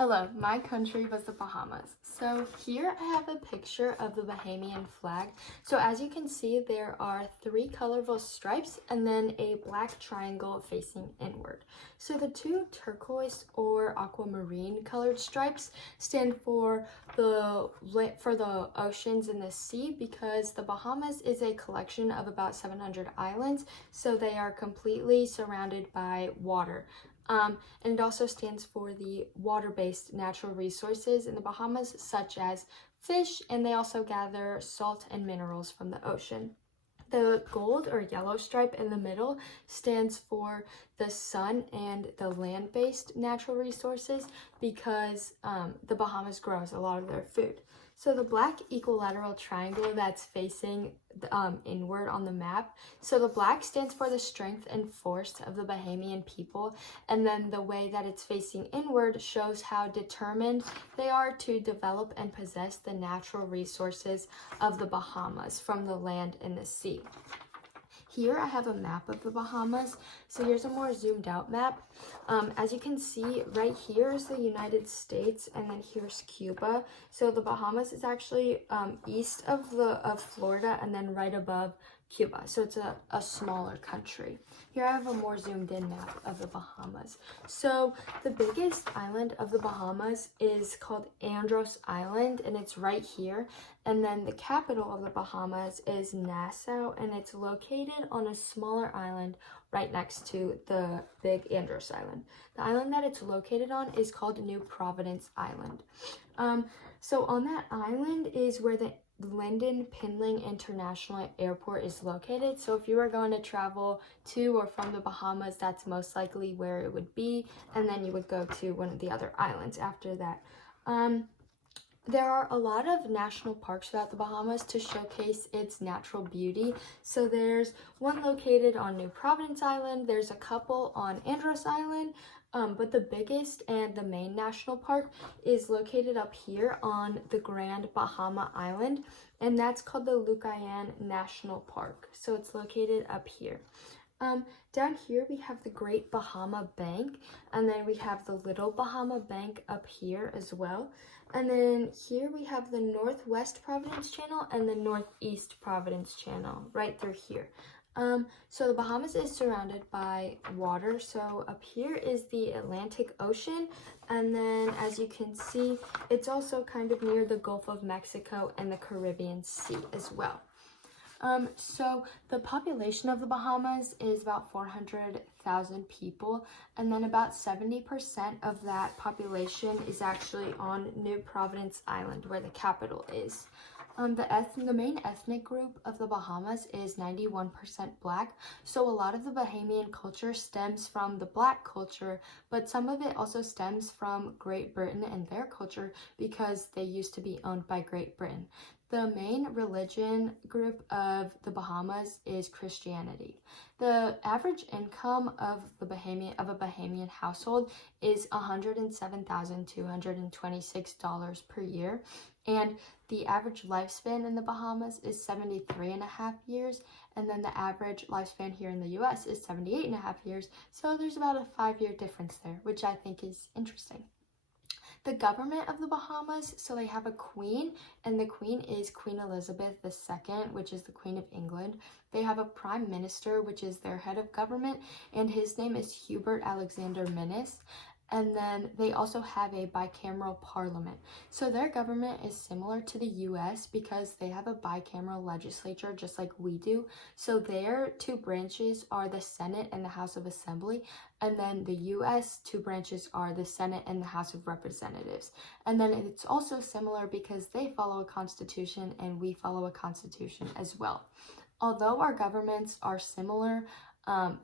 Hello, my country was the Bahamas. So here I have a picture of the Bahamian flag. So as you can see, there are three colorful stripes and then a black triangle facing inward. So the two turquoise or aquamarine colored stripes stand for the oceans and the sea, because the Bahamas is a collection of about 700 islands, so they are completely surrounded by water. And it also stands for the water-based natural resources in the Bahamas, such as fish, and they also gather salt and minerals from the ocean. The gold or yellow stripe in the middle stands for the sun and the land-based natural resources, because the Bahamas grows a lot of their food. So the black equilateral triangle that's facing inward on the map, so the black stands for the strength and force of the Bahamian people, and then the way that it's facing inward shows how determined they are to develop and possess the natural resources of the Bahamas from the land and the sea. Here I have a map of the Bahamas. So here's a more zoomed out map. As you can see, right here is the United States, and then here's Cuba. So the Bahamas is actually east of Florida, and then right above Cuba. So it's a smaller country. Here I have a more zoomed in map of the Bahamas. So the biggest island of the Bahamas is called Andros Island, and it's right here. And then the capital of the Bahamas is Nassau, and it's located on a smaller island right next to the big Andros Island. The island that it's located on is called New Providence Island. So on that island is where the Lynden Pinling International Airport is located. So if you are going to travel to or from the Bahamas, that's most likely where it would be, and then you would go to one of the other islands after that. There are a lot of national parks throughout the Bahamas to showcase its natural beauty. So there's one located on New Providence Island, there's a couple on Andros Island, but the biggest and the main national park is located up here on the Grand Bahama Island, and that's called the Lucayan National Park. So it's located up here. Down here we have the Great Bahama Bank, and then we have the Little Bahama Bank up here as well. And then here we have the Northwest Providence Channel and the Northeast Providence Channel right through here. So the Bahamas is surrounded by water. So up here is the Atlantic Ocean, and then as you can see, it's also kind of near the Gulf of Mexico and the Caribbean Sea as well. So the population of the Bahamas is about 400,000 people, and then about 70% of that population is actually on New Providence Island, where the capital is. The main ethnic group of the Bahamas is 91% Black, so a lot of the Bahamian culture stems from the Black culture, but some of it also stems from Great Britain and their culture, because they used to be owned by Great Britain. The main religion group of the Bahamas is Christianity. The average income of a Bahamian household is $107,226 per year, and the average lifespan in the Bahamas is 73.5 years, and then the average lifespan here in the US is 78.5 years, so there's about a 5-year difference there, which I think is interesting. The government of the Bahamas, so they have a queen, and the queen is Queen Elizabeth II, which is the Queen of England. They have a prime minister, which is their head of government, and his name is Hubert Alexander Minnis. And then they also have a bicameral parliament. So their government is similar to the US because they have a bicameral legislature just like we do. So their two branches are the Senate and the House of Assembly. And then the US two branches are the Senate and the House of Representatives. And then it's also similar because they follow a constitution and we follow a constitution as well. Although our governments are similar,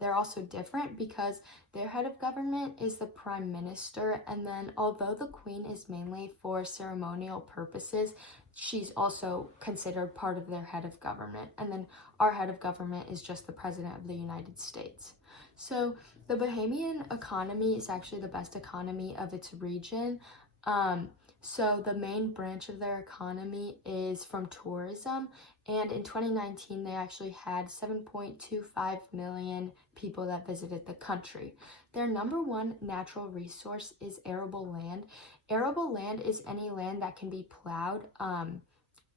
they're also different because their head of government is the prime minister, and then although the queen is mainly for ceremonial purposes, she's also considered part of their head of government, and then our head of government is just the president of the United States. So the Bahamian economy is actually the best economy of its region. So the main branch of their economy is from tourism, and in 2019 they actually had 7.25 million people that visited the country. Their number one natural resource is arable land. Arable land is any land that can be plowed.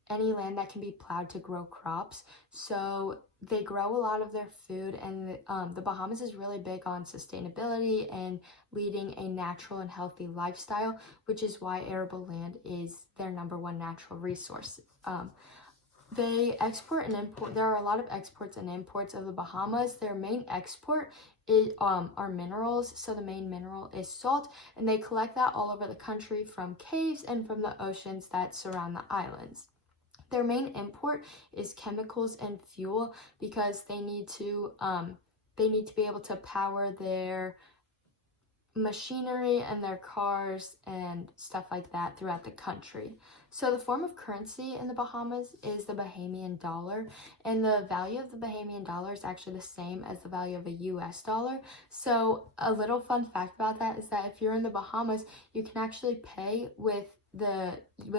Any land that can be plowed to grow crops. So they grow a lot of their food, and the Bahamas is really big on sustainability and leading a natural and healthy lifestyle, which is why arable land is their number one natural resource. They export and import. There are a lot of exports and imports of the Bahamas. Their main export are minerals. So the main mineral is salt, and they collect that all over the country from caves and from the oceans that surround the islands. Their main import is chemicals and fuel because they need to be able to power their machinery and their cars and stuff like that throughout the country. So the form of currency in the Bahamas is the Bahamian dollar, and the value of the Bahamian dollar is actually the same as the value of a US dollar. So a little fun fact about that is that if you're in the Bahamas, you can actually pay with the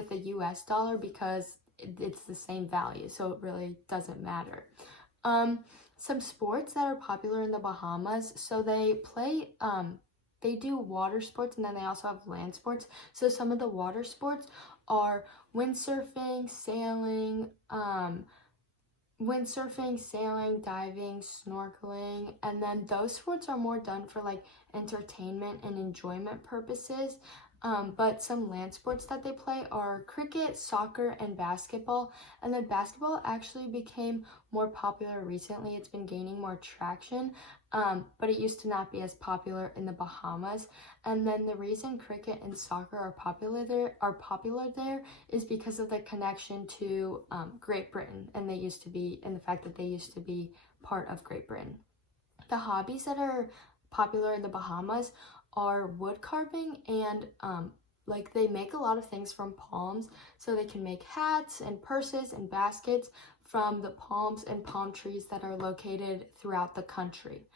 US dollar because it's the same value, so it really doesn't matter. Some sports that are popular in the Bahamas, so they do water sports, and then they also have land sports. So some of the water sports are windsurfing, sailing, diving, snorkeling, and then those sports are more done for like entertainment and enjoyment purposes. But some land sports that they play are cricket, soccer, and basketball. And then basketball actually became more popular recently. It's been gaining more traction, but it used to not be as popular in the Bahamas. And then the reason cricket and soccer are popular there is because of the connection to Great Britain, and the fact that they used to be part of Great Britain. The hobbies that are popular in the Bahamas are wood carving, and like they make a lot of things from palms, so they can make hats and purses and baskets from the palms and palm trees that are located throughout the country.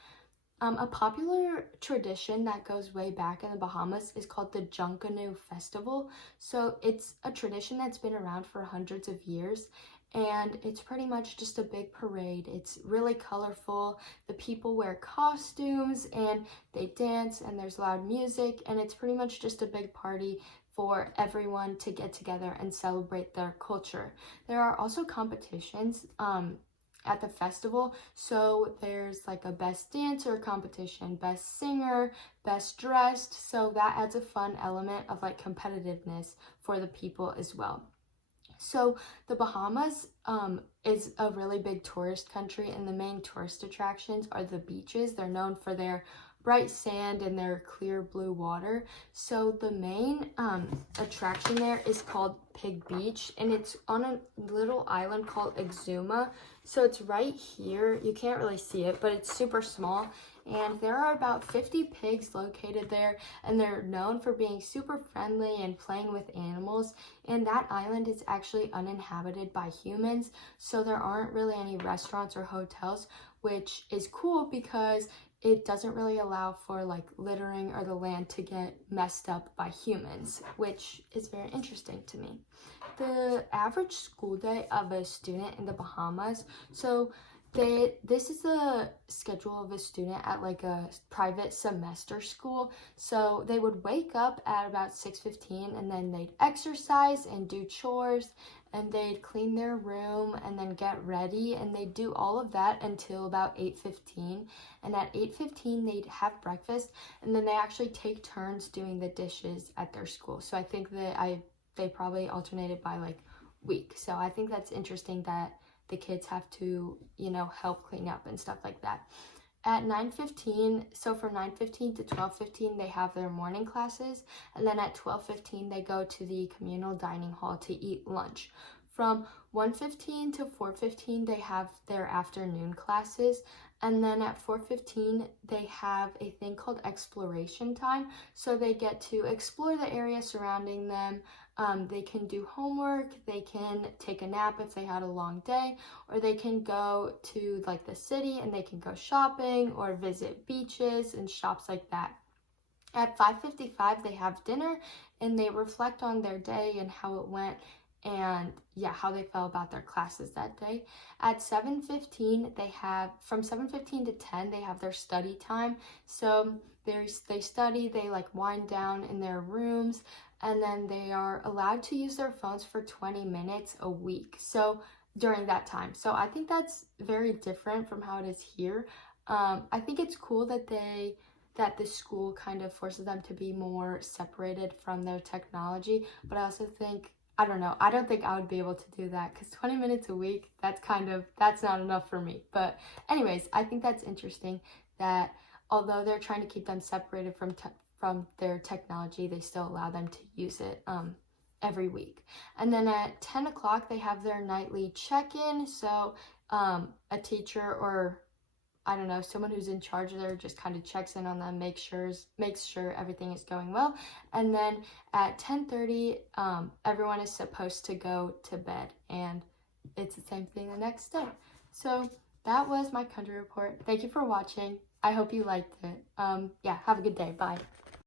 A popular tradition that goes way back in the Bahamas is called the Junkanoo Festival. So it's a tradition that's been around for hundreds of years, and it's pretty much just a big parade. It's really colorful. The people wear costumes and they dance, and there's loud music, and it's pretty much just a big party for everyone to get together and celebrate their culture. There are also competitions at the festival. So there's like a best dancer competition, best singer, best dressed. So that adds a fun element of like competitiveness for the people as well. So the Bahamas is a really big tourist country, and the main tourist attractions are the beaches. They're known for their bright sand and their clear blue water. So the main attraction there is called Pig Beach, and it's on a little island called Exuma. So it's right here. You can't really see it, but it's super small. And there are about 50 pigs located there, and they're known for being super friendly and playing with animals. And that island is actually uninhabited by humans, so there aren't really any restaurants or hotels, which is cool because it doesn't really allow for like littering or the land to get messed up by humans, which is very interesting to me. The average school day of a student in the Bahamas, so this is the schedule of a student at like a private semester school. So they would wake up at about 6:15, and then they'd exercise and do chores, and they'd clean their room and then get ready, and they'd do all of that until about 8:15. And at 8:15 they'd have breakfast, and then they actually take turns doing the dishes at their school. So I think that they probably alternated by like week. So I think that's interesting that the kids have to, help clean up and stuff like that. At 9:15, so from 9:15 to 12:15, they have their morning classes, and then at 12:15, they go to the communal dining hall to eat lunch. From 1:15 to 4:15, they have their afternoon classes, and then at 4:15, they have a thing called exploration time, so they get to explore the area surrounding them. They can do homework, they can take a nap if they had a long day, or they can go to like the city and they can go shopping or visit beaches and shops like that. At 5:55, they have dinner and they reflect on their day and how it went and yeah, how they felt about their classes that day. At 7:15, they have from 7:15 to 10, they have their study time. So they study, they like wind down in their rooms, and then they are allowed to use their phones for 20 minutes a week. So during that time. So I think that's very different from how it is here. I think it's cool that the school kind of forces them to be more separated from their technology, but I also think I don't know. I don't think I would be able to do that because 20 minutes a week, that's not enough for me. But anyways, I think that's interesting that although they're trying to keep them separated from their technology, they still allow them to use it every week. And then at 10 o'clock, they have their nightly check-in. So a teacher or I don't know, someone who's in charge there just kind of checks in on them, makes sure everything is going well. And then at 10:30, everyone is supposed to go to bed, and it's the same thing the next day. So that was my country report. Thank you for watching. I hope you liked it. Yeah, have a good day. Bye.